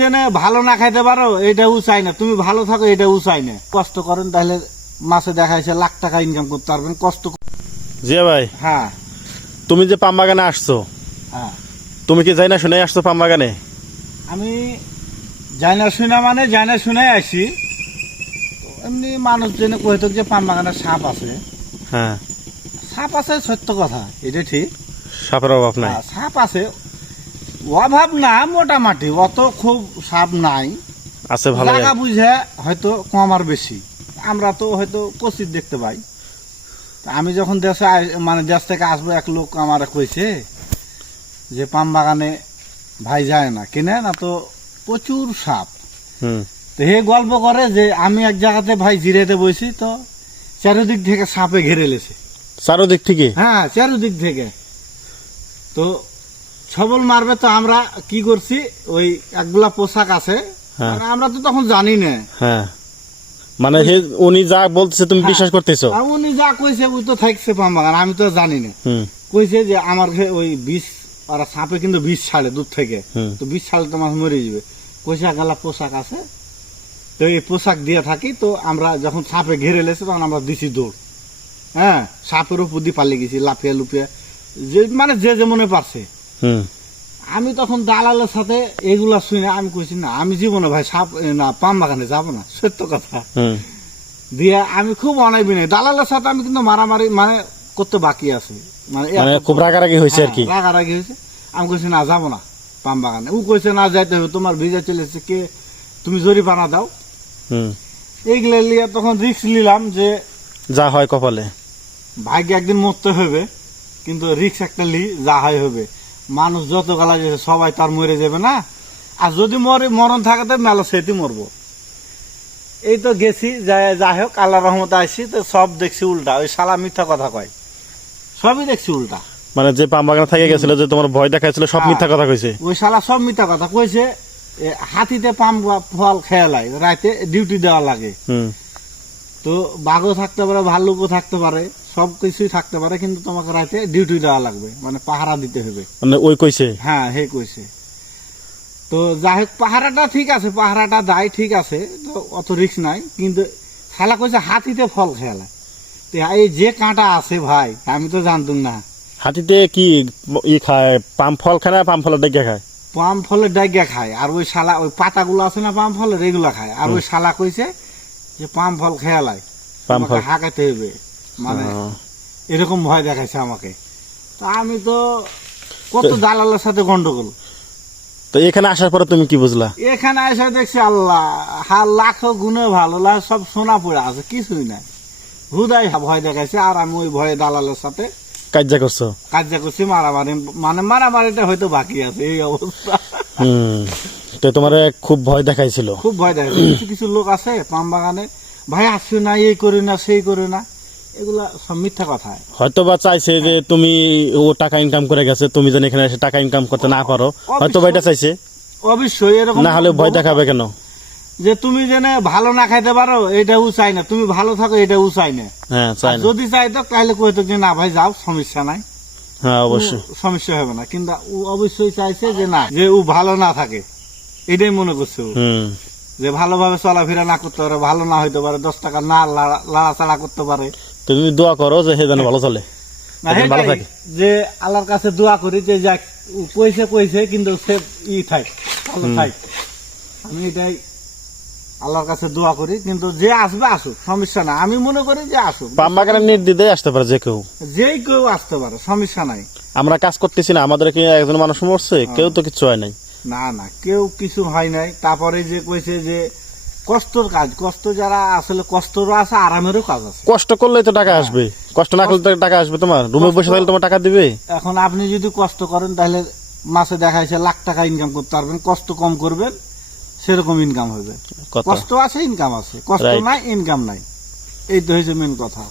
জেনে ভালো না খাইতে পারো এটাও চাই না, তুমি ভালো থাকো এটাও চাই না। কষ্ট করেন তাহলে মাসে দেখাইছে লাখ টাকা ইনকাম করতে পারবেন। কষ্ট জিয়া ভাই, হ্যাঁ তুমি যে পাম বাগানে আসছো, হ্যাঁ তুমি কি যাই না শুনে আসছো পাম বাগানে? আমি যাই না শুনে মানে যাই না শুনে আসি। এমনি মানুষ জেনে কইতো যে পাম বাগানে সাপ আছে। হ্যাঁ, সাপ আছে সত্য কথা, এটা ঠিক। সাপের অভাব নাই। সাপ আছে, অভাব না, মোটামুটি অত খুব সাপ নাই। আছে ভালো। জায়গা বুঝে হয়তো কম আর বেশি, আমরা তো হয়তো কচিত দেখতে পাই। আমি যখন দেশে মানে দেশ থেকে আসবো, এক লোক আমার কইছে যে পাম বাগানে ভাই যায় না, কিনে না তো প্রচুর সাপ। তো হে গল্প করে যে আমি এক জায়গাতে ভাই জিরাইতে বসি, তো চারিদিক থেকে সাপে ঘেরে লেছে। চারোদিক থেকে? হ্যাঁ, চারিদিক থেকে। তো ছবল মারবে, তো আমরা কি করছি, ওই একগুলা পোশাক আছে, মানে আমরা তো তখন জানি না। হ্যাঁ, মানে উনি যা বলতেছে তুমি বিশ্বাস করতেছো? আর উনি যা কইছে ওই তো থাকছে পাম বাগান, আমি তো জানি না। কইছে যে আমার ওই বিষ, আর সাপে কিন্তু বিষ ছাড়ে দূর থেকে, তো বিষ ছাড়লে তো মাছ মরে যাবে। কইছে একগালা পোশাক আছে, তো এই পোশাক দিয়ে থাকি। তো আমরা যখন সাপে ঘেরে লেছে তখন আমরা দিছি দৌড়। হ্যাঁ, সাপের উপর দিয়ে পালিয়ে গেছি লাফিয়া লুফিয়া, যে মানে যে যেমনে পারছে। আমি তখন দালালের সাথে এগুলা শুনে আমি কইছি না, আমি জীবনে ভাই সাপ না পাম বাগানে যাবো না, সত্য কথা। দিয়ে আমি খুব অনাইবি নাই দালালের সাথে, আমি কিন্তু মারামারি মানে করতে বাকি আছে, মানে খুব রাগারাগি হয়েছে আর কি। রাগারাগি হয়েছে। আমি কইছি না, যাবো না পাম বাগানে। ও কইছে না, যাইতে হবে, তোমার ভিজা চলেছে, কে তুমি জরিমানা দাও। এইগুলা লিয়ে তখন রিস্ক নিলাম যে যা হয় কপালে, ভাগ্যে একদিন মরতে হবে, কিন্তু রিক্স একটা লি, যা হয় হবে। মানুষ যত গালা যাচ্ছে সবাই তার মরে যাবে না, আর যদি মরণ থাকে তো মেলা সেটি মরবো। এই তো গেছি, যাই হোক আল্লাহ রহমতে আসছি, তো সব দেখছি উল্টা। ওই শালা মিথ্যা কথা কয়, সবই দেখছি উল্টা। মানে যে পাম বাগানে থেকে গেছিল, যে তোমার ভয় দেখাইছিল, সব মিথ্যা কথা কইছে। ওই শালা সব মিথ্যা কথা কইছে। হাতিতে পাম ফল খেয়াল হয়, রাতে ডিউটি দেওয়া লাগে। তো বাঘও থাকতে পারে, ভাল্লুকও থাকতে পারে, সব কিছুই থাকতে পারে, কিন্তু তোমাকে রাতে ডিউটি দেওয়া লাগবে, মানে পাহারা দিতে হবে। মানে ওই কইছে? হ্যাঁ, হে কইছে। তো যাই হোক, পাহারাটা ঠিক আছে, পাহারাটা দেয় ঠিক আছে, তো অত রিস্ক নাই। কিন্তু শালা কইছে হাতিতে ফল খেয়ালায়। তো এই যে কাঁটা আছে ভাই, আমি তো জানতাম না। হাতিতে কি খায়? পাম ফল খায় না পাম ফলের ডাইগা খায়? পাম ফলের ডাইগা খায়, আর ওই শালা ওই পাতাগুলো আছে না পাম ফলের, এগুলা খায়। আর ওই শালা কইছে যে পাম ফল খেয়ালায়, পাম ফল হাঁকাতে হবে, মানে এরকম ভয় দেখাইছে আমাকে। তো আমি তো কত দালালের সাথে গন্ডগোল। তো এখানে আসার পরে তুমি কি বুঝলা? এখানে এসে দেখছি আল্লাহ লাখো গুণে ভালো, সব সোনা পড়ে আছে, কিছুই নাই। হুদাই ভয় দেখাইছে, আর আমি ওই ভয়ে দালালের সাথে কাজা করছি, মারামারি, মানে মারামারিটা হয়তো বাকি আছে, এই অবস্থা। তো তোমার খুব ভয় দেখাইছিল? খুব ভয় দেখাইছে। কিছু কিছু লোক আছে পাম বাগানে, ভাই আসছো না, এই করি না সেই করি না, এগুলা সব মিথ্যা কথা। হয়তো বা চাইছে যে তুমি ও টাকা ইনকাম করে গেছে, তুমি যেন এখানে এসে টাকা ইনকাম করতে না পারো, হয়তো বা এটা চাইছে। অবশ্যই এরকম না হলে ভয় দেখাবে কেন? যে তুমি যেন ভালো না খাইতে পারো এটাও চাই না, তুমি ভালো থাকো এটাও চাই না। হ্যাঁ, যদি চাইতো তাহলে কইতো যে না ভাই যাও, সমস্যা নাই। হ্যাঁ, অবশ্যই সমস্যা হবে না। কিন্তু ও অবশ্যই চাইছে যে না, যে ও ভালো না থাকে, এটাই মনে করছে ও, যে ভালোভাবে চলাফেরা না করতে পারে, ভালো না হইতে পারে, 10 টাকা না লাড়াচাড়া করতে পারে। তুমি দোয়া করো যে হে যেন ভালো চলে, ভালো থাকে। যে আল্লাহর কাছে দোয়া করি যে যাক, কইছে কিন্তু সে ভালো থাক। আমি এটাই আল্লাহর কাছে দোয়া করি। কিন্তু যে আসবে আসুক, সমস্যা নাই। আমি মনে করি যে আসুক, পাম বাগানে নির্দ্বিধায় আসতে পারে যে কেউ আসতে পারে, সমস্যা নাই। আমরা কাজ করতেছি না, আমাদের কি একজন মানুষ মরছে? কেউ তো কিছু হয় নাই। না কেউ কিছু হয় নাই। তারপরে যে কইছে যে কষ্টর কাজ, কষ্ট যারা আসলে কষ্টরও আছে, আরামেরও কাজ আছে। কষ্ট করলে তো টাকা আসবে, কষ্ট না করলে টাকা আসবে? তোমার রুমে বসে থাকলে তোমার টাকা দিবে? এখন আপনি যদি কষ্ট করেন তাহলে মাসে দেখাইছে লাখ টাকা ইনকাম করতে পারবেন। কষ্ট কম করবেন, সেরকম ইনকাম হবে। কষ্ট আছে, ইনকাম আছে, কষ্ট নাই, ইনকাম নাই। এই তো হয়েছে মেন কথা।